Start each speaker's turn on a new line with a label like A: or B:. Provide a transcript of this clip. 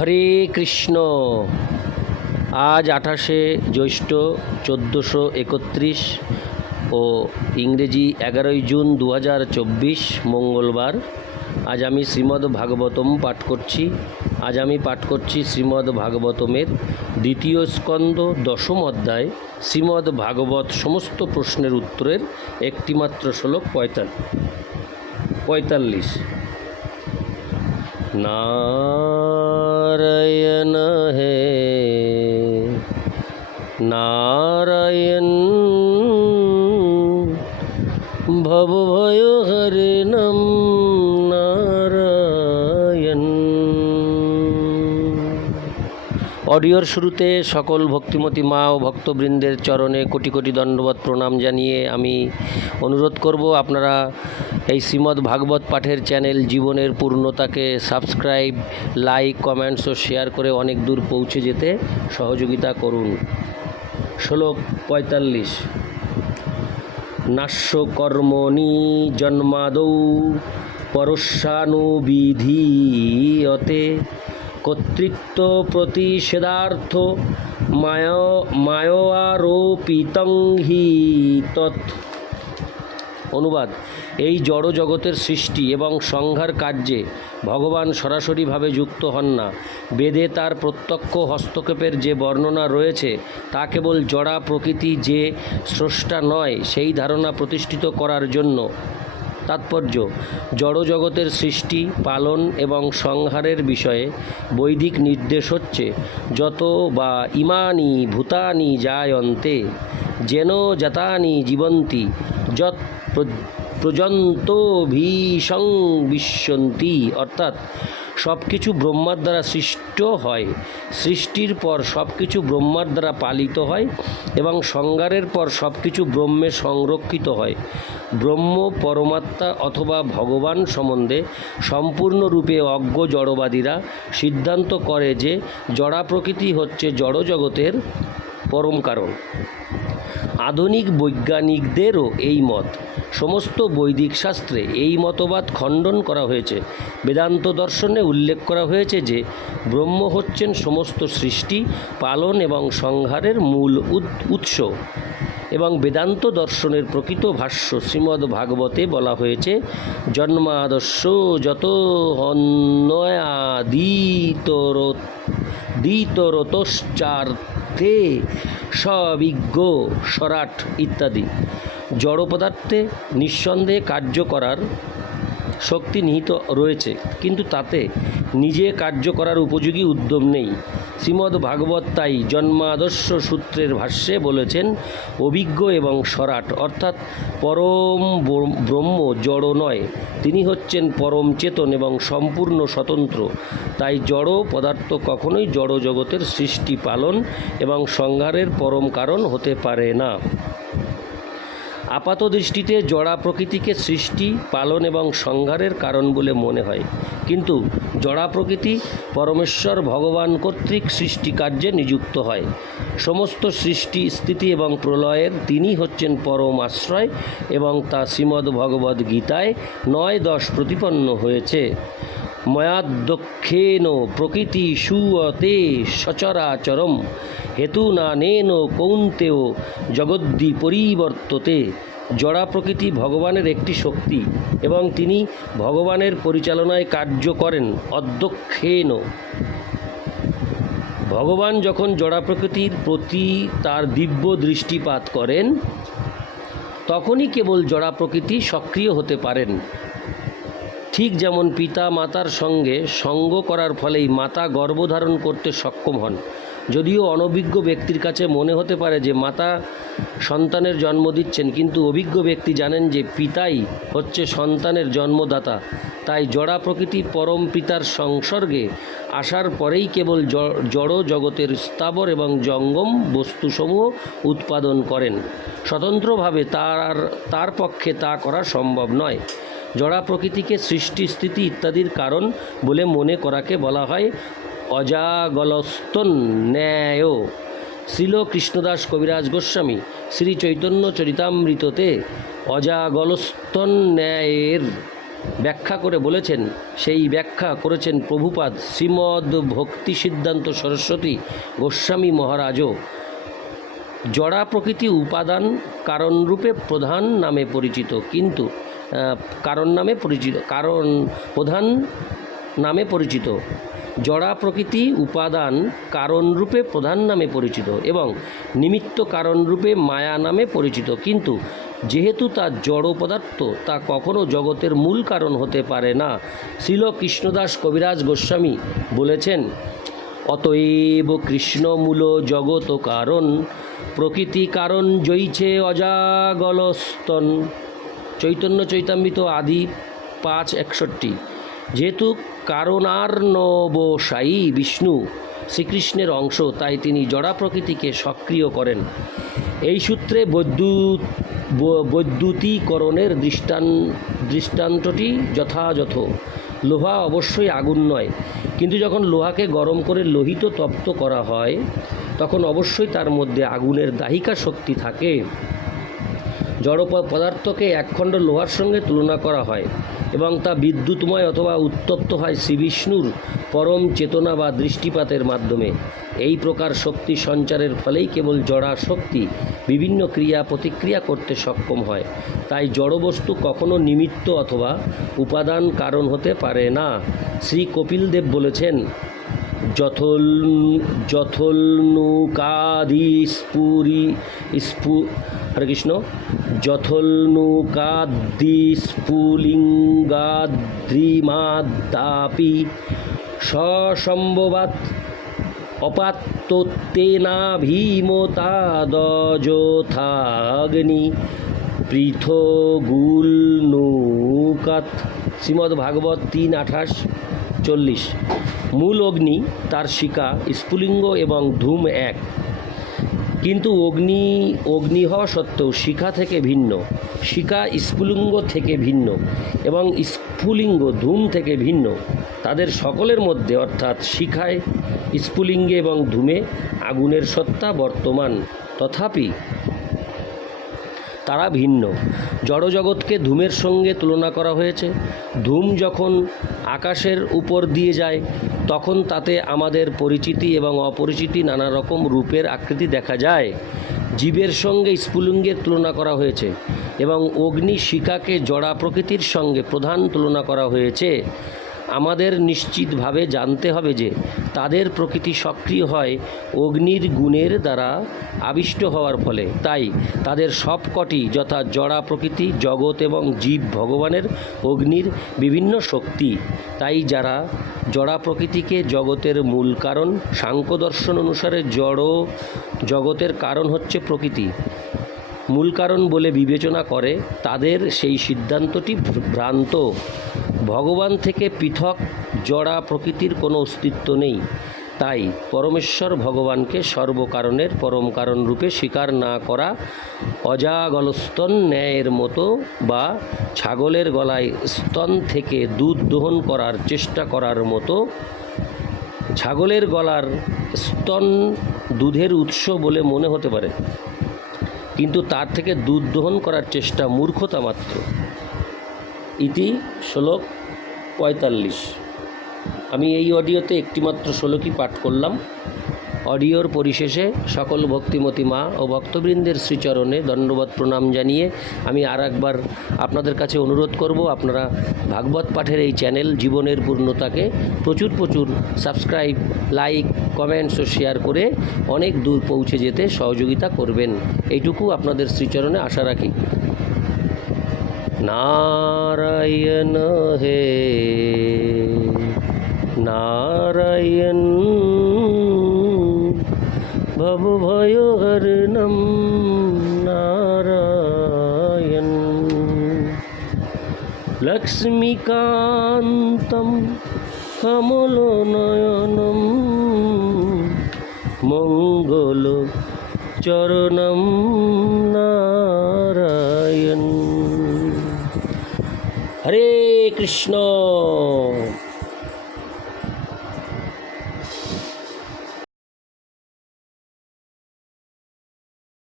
A: হরে কৃষ্ণ। আজ আঠাশে জ্যৈষ্ঠ চোদ্দোশো একত্রিশ ও ইংরেজি এগারোই জুন দু হাজার চব্বিশ মঙ্গলবার। আজ আমি শ্রীমদ্ ভাগবতম পাঠ করছি। আজ আমি পাঠ করছি শ্রীমদ্ ভাগবতমের দ্বিতীয় স্কন্দ দশম অধ্যায়। শ্রীমদ্ ভাগবত সমস্ত প্রশ্নের উত্তরের একটিমাত্র শ্লোক পঁয়তাল্লিশ। পঁয়তাল্লিশ। नारायण है नारायण भव भय हरे नम অডিওর শুরুতে সকল ভক্তিমতী মা ও ভক্তবৃন্দের চরণে কোটি কোটি দণ্ডবত প্রণাম জানিয়ে আমি অনুরোধ করব, আপনারা এই শ্রীমদ্ ভাগবত পাঠের চ্যানেল জীবনের পূর্ণতাকে সাবস্ক্রাইব, লাইক, কমেন্টস ও শেয়ার করে অনেক দূর পৌঁছে যেতে সহযোগিতা করুন। শ্লোক পঁয়তাল্লিশ। নাস্যকর্মণি জন্মাদৌ পরস্যানুবিধীয়তে কর্তৃত্ব প্রতিষেধার্থ মায়, মায়োয়ারোপিতং হি তৎ। অনুবাদ, এই জড় জগতের সৃষ্টি এবং সংহার কার্যে ভগবান সরাসরিভাবে যুক্ত হন না। বেদে তার প্রত্যক্ষ হস্তক্ষেপের যে বর্ণনা রয়েছে, তা কেবল জড়া প্রকৃতি যে স্রষ্টা নয়, সেই ধারণা প্রতিষ্ঠিত করার জন্য। তাৎপর্য। জড়জগতের সৃষ্টি, পালন এবং সংহারের বিষয়ে বৈদিক নির্দেশ হচ্ছে, যত বা ইমানি ভূতানি জায়ন্তে যেন জাতানি জীবন্তি যত প্র- প্রজন্ত ভীষং বিশ্বন্তি অর্থাৎ সব কিছু ব্রহ্মার দ্বারা সৃষ্ট হয়। সৃষ্টির পর সব কিছু ব্রহ্মার দ্বারা পালিত হয় এবং সংগারের পর সব কিছু ব্রহ্মে সংরক্ষিত হয়। ব্রহ্ম, পরমাত্মা অথবা ভগবান সম্বন্ধে সম্পূর্ণরূপে অজ্ঞ জড়বাদীরা সিদ্ধান্ত করে যে জড়া প্রকৃতি হচ্ছে জড়জগতের পরম কারণ। আধুনিক বৈজ্ঞানিকদেরও এই মত। সমস্ত বৈদিক শাস্ত্রে এই মতবাদ খণ্ডন করা হয়েছে। বেদান্ত দর্শনে উল্লেখ করা হয়েছে যে, ব্রহ্ম হচ্ছেন সমস্ত সৃষ্টি, পালন এবং সংহারের মূল উৎ- উৎস। এবং বেদান্ত দর্শনের প্রকৃত ভাষ্য শ্রীমদ্ ভাগবতে বলা হয়েছে, জন্মাদর্শ যত অন্যয়াদিতর দ্বিতরতশ্চার্থে সবিজ্ঞ সরাট ইত্যাদি। জড় পদার্থে নিঃসন্দেহে কার্য করার শক্তি নিহিত রয়েছে, কিন্তু তাতে নিজে কার্য করার উপযোগী উদ্যম নেই। শ্রীমদ্ ভাগবত তাই জন্মাদর্শ সূত্রের ভাষ্যে বলেছেন, অভিজ্ঞ এবং সরাট, অর্থাৎ পরম ব্র- ব্রহ্ম জড় নয়। তিনি হচ্ছেন পরম চেতন এবং সম্পূর্ণ স্বতন্ত্র। তাই জড় পদার্থ কখনোই জড় জগতের সৃষ্টি পালন এবং সংহারের পরম কারণ হতে পারে না। আপাত দৃষ্টিতে জড়া প্রকৃতিকে সৃষ্টি, পালন এবং সংহারের কারণ বলে মনে হয়। কিন্তু জড়া প্রকৃতি পরমেশ্বর ভগবান কর্তৃক সৃষ্টি কার্যে নিযুক্ত হয়। সমস্ত সৃষ্টি, স্থিতি এবং প্রলয়ের তিনি হচ্ছেন পরম আশ্রয় এবং তা শ্রীমদ্ ভগবদ্ গীতায় নয় দশ প্রতিপন্ন হয়েছে। ময়াদক্ষেন প্রকৃতি সুয়তে সচরাচরম। হেতু না নেন কৌন্তেয় জগদ্দি পরিবর্ততে। জড়া প্রকৃতি ভগবানের একটি শক্তি এবং তিনি ভগবানের পরিচালনায় কার্য করেন অধ্যক্ষেন। ভগবান যখন জড়া প্রকৃতির প্রতি তার দিব্য দৃষ্টিপাত করেন, তখনই কেবল জড়া প্রকৃতি সক্রিয় হতে পারেন। ঠিক যেমন পিতা মাতার সঙ্গে সঙ্গ করার ফলেই মাতা গর্ভধারণ করতে সক্ষম হন। যদিও অনভিজ্ঞ ব্যক্তির কাছে মনে হতে পারে যে মাতা সন্তানের জন্ম দিচ্ছেন, কিন্তু অভিজ্ঞ ব্যক্তি জানেন যে পিতাই হচ্ছে সন্তানের জন্মদাতা। তাই জড়া প্রকৃতি পরম পিতার সংসর্গে আসার পরেই কেবল জড় জগতের স্থাবর এবং জঙ্গম বস্তুসমূহ উৎপাদন করেন। স্বতন্ত্রভাবে তার তার পক্ষে তা করা সম্ভব নয়। জড়া প্রকৃতিকে সৃষ্টি, স্থিতি ইত্যাদির কারণ বলে মনে করাকে বলা হয় অজাগলস্তন ন্যায় শ্রীল কৃষ্ণদাস কবিরাজ গোস্বামী শ্রী চৈতন্য চরিতামৃততে অজাগলস্তন ন্যায়ের ব্যাখ্যা করে বলেছেন, সেই ব্যাখ্যা করেছেন প্রভুপাদ শ্রীমদ ভক্তি সিদ্ধান্ত সরস্বতী গোস্বামী মহারাজও। জড়া প্রকৃতি উপাদান কারণরূপে প্রধান নামে পরিচিত, কিন্তু কারণ নামে পরিচিত, কারণ প্রধান নামে পরিচিত। জড়া প্রকৃতি উপাদান কারণরূপে প্রধান নামে পরিচিত এবং নিমিত্ত কারণরূপে মায়া নামে পরিচিত। কিন্তু যেহেতু তা জড় পদার্থ, তা কখনো জগতের মূল কারণ হতে পারে না। শ্রীল কৃষ্ণদাস কবিরাজ গোস্বামী বলেছেন, অতএব কৃষ্ণমূল জগত কারণ, প্রকৃতি কারণ জয়ছে অজাগলস্তন। চৈতন্য চৈতাম্বিত আদি পাঁচ একষট্টি। যেহেতু কারণার্ণবসায়ী বিষ্ণু শ্রীকৃষ্ণের অংশ, তাই তিনি জড়া প্রকৃতিকে সক্রিয় করেন। এই সূত্রে বৈদ্যুৎ ব- বৈদ্যুতিকরণের দৃষ্টান, দৃষ্টান্তটি যথাযথ। লোহা অবশ্যই আগুন নয়, কিন্তু যখন লোহাকে গরম করে লোহিত তপ্ত করা হয়, তখন অবশ্যই তার মধ্যে আগুনের দাহিকা শক্তি থাকে। জড় পদার্থকে একখণ্ড লোহার সঙ্গে তুলনা করা হয় এবং তা বিদ্যুৎময় অথবা উত্তপ্ত হয় শ্রীবিষ্ণুর পরম চেতনা বা দৃষ্টিপাতের মাধ্যমে। এই প্রকার শক্তি সঞ্চারের ফলেই কেবল জড়া শক্তি বিভিন্ন ক্রিয়া প্রতিক্রিয়া করতে সক্ষম হয়। তাই জড়বস্তু কখনো নিমিত্ত অথবা উপাদান কারণ হতে পারে না। শ্রী কপিলদেব বলেছেন যথল যথলনুকাদি স্ফুরি স্ফু হরে কৃষ্ণ যথলনুকাদি স্ফুলিঙ্গাদ্রিমাদাপি সসম্ভবাত অপাত্ততেনা ভীমতাদযোথাগ্নি পৃথগুলনুকাত শ্রীমদ্ ভাগবত তিন আঠাশ চল্লিশ। মূল অগ্নি, তার শিকা স্ফুলিঙ্গ এবং ধূম এক। কিন্তু অগ্নি অগ্নি হওয়া সত্ত্বেও শিখা থেকে ভিন্ন, শিখা স্ফুলিঙ্গ থেকে ভিন্ন এবং স্ফুলিঙ্গ ধূম থেকে ভিন্ন। তাদের সকলের মধ্যে অর্থাৎ শিখায়, স্ফুলিঙ্গে এবং ধূমে আগুনের সত্তা বর্তমান। তথাপি তারা ভিন্ন। জড়জগৎকে ধূমের সঙ্গে তুলনা করা হয়েছে। ধূম যখন আকাশের উপর দিয়ে যায়, তখন তাতে আমাদের পরিচিতি এবং অপরিচিতি নানা রকম রূপের আকৃতি দেখা যায়। জীবের সঙ্গে স্ফুলিঙ্গের তুলনা করা হয়েছে এবং অগ্নি শিকাকে জড়া প্রকৃতির সঙ্গে প্রধান তুলনা করা হয়েছে। আমাদের নিশ্চিতভাবে জানতে হবে যে তাদের প্রকৃতি সক্রিয় হয় অগ্নির গুণের দ্বারা আবিষ্ট হওয়ার ফলে। তাই তাদের সবকটি যথা জড়া প্রকৃতি, জগৎ এবং জীব ভগবানের অগ্নির বিভিন্ন শক্তি। তাই যারা জড়া প্রকৃতিকে জগতের মূল কারণ সাংখ্য দর্শন অনুসারে জড় জগতের কারণ হচ্ছে প্রকৃতি। মূল কারণ বলে বিবেচনা করে তাদের সেই সিদ্ধান্তটি ভ্রান্ত। ভগবান থেকে পৃথক, জড়া প্রকৃতির কোনো অস্তিত্ব নেই। তাই পরমেশ্বর ভগবানকে সর্বকারণের পরম কারণ রূপে স্বীকার না করা অজাগলস্তন ন্যায়ের মতো বা ছাগলের গলায় স্তন থেকে দুধ দোহন করার চেষ্টা করার মতো। ছাগলের গলার স্তন দুধের উৎস বলে মনে হতে পারে। কিন্তু তার থেকে দুধ দহন করার চেষ্টা মূর্খতা মাত্র। ইতি শ্লোক পঁয়তাল্লিশ। আমি এই অডিওতে একটিমাত্র শ্লোকই পাঠ করলাম। অডিওর পরিশেষে সকল ভক্তিমতী মা ও ভক্তবৃন্দের শ্রীচরণে দণ্ডবত প্রণাম জানিয়ে আমি আর একবার আপনাদের কাছে অনুরোধ করব, আপনারা ভাগবত পাঠের এই চ্যানেল জীবনের পূর্ণতাকে প্রচুর প্রচুর সাবস্ক্রাইব, লাইক, কমেন্টস ও শেয়ার করে অনেক দূর পৌঁছে যেতে সহযোগিতা করবেন। এইটুকু আপনাদের শ্রীচরণে আশা রাখি। नारायण हे। नारायण भव भयो हरणम नारायण लक्ष्मीकान्तं मंगल मङ्गलचरणं नारायण। নারায়ণ হরে কৃষ্ণ